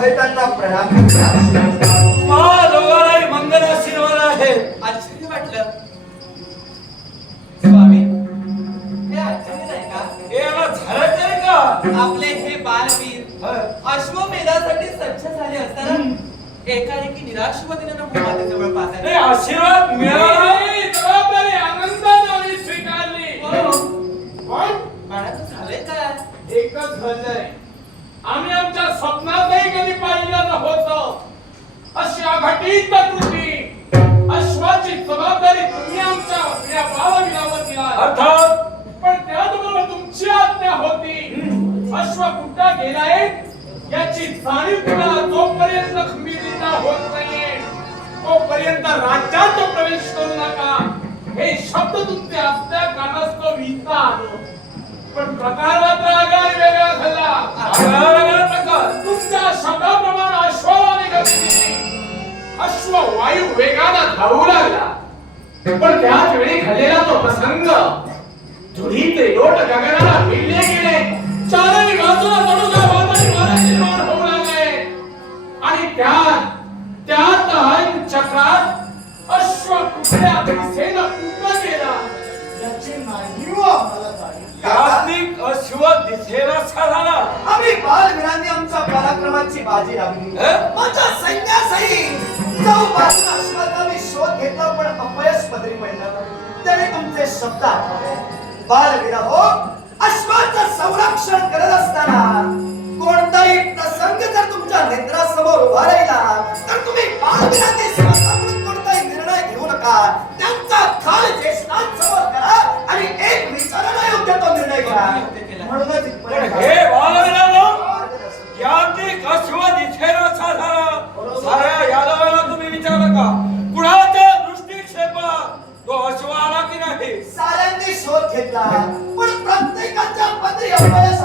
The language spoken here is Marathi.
त्यांना प्रणाम करते. आशीर्वाद द्यावा. तुम्हा दोघांनाही मंगल आशीर्वाद आहे. आश्चर्य वाटलं. स्वामी हे आश्चर्य नाही का? हे याला झालं तरी का? आपले हे बालवीर हं. अश्वमेधासाठी सज्ज झाले असताना एकाएकी निराशवतीनं पाहत हे आशीर्वाद मिळाला ही जबाबदारी आनंदाने आम्ही स्वीकारली पण बाळाचं झालंय काय एकच घडलंय आम्ही आमच्या स्वप्नातही कधी पाहिलं नव्हतं. अशी अघटित कृती अश्वाची जबाबदारी तुम्ही आमच्या या बालविरावर दिला अर्थात? पण त्याचबरोबर तुमची आज्ञा होती. अश्व कुठं गेलाय याची जाणीव तुम्हाला जोपर्यंत खंबीरता होत नाहीये तोपर्यंत राज्यात तो प्रवेश करू नका. हे शब्द तुमचे असल्या कारणास्तव आलो. पण प्रकार मात्र आगार वेगळा झाला. अश्व वायू वेगानं धावू लागला. पण त्याच वेळी घडलेला तो प्रसंग धुळीचे लोट गगनाला भिडले गेले. चारही बाजूला तडोदा वादळी वारे निर्माण होऊ लागले. आणि त्यात त्यात ऐन चक्रात अश्व कुठल्या दिशेला कुठं गेला याची नाही हो आम्हाला जाणीव. कार्तिक अश्व दिसेला झाला आम्ही बालवीरांनी पराक्रमाची बाजी लावली हं? माझ्या सैन्यासही जाऊ बाजूला अश्वाचा मी शोध घेतला पण अपयश पदरी पडला त्याने तुमचे शब्द आठवले. बालवीरा हो अश्वाचं संरक्षण करत असताना कोणताही प्रसंग घेतला पण प्रत्येकाच्या पदरी अपयश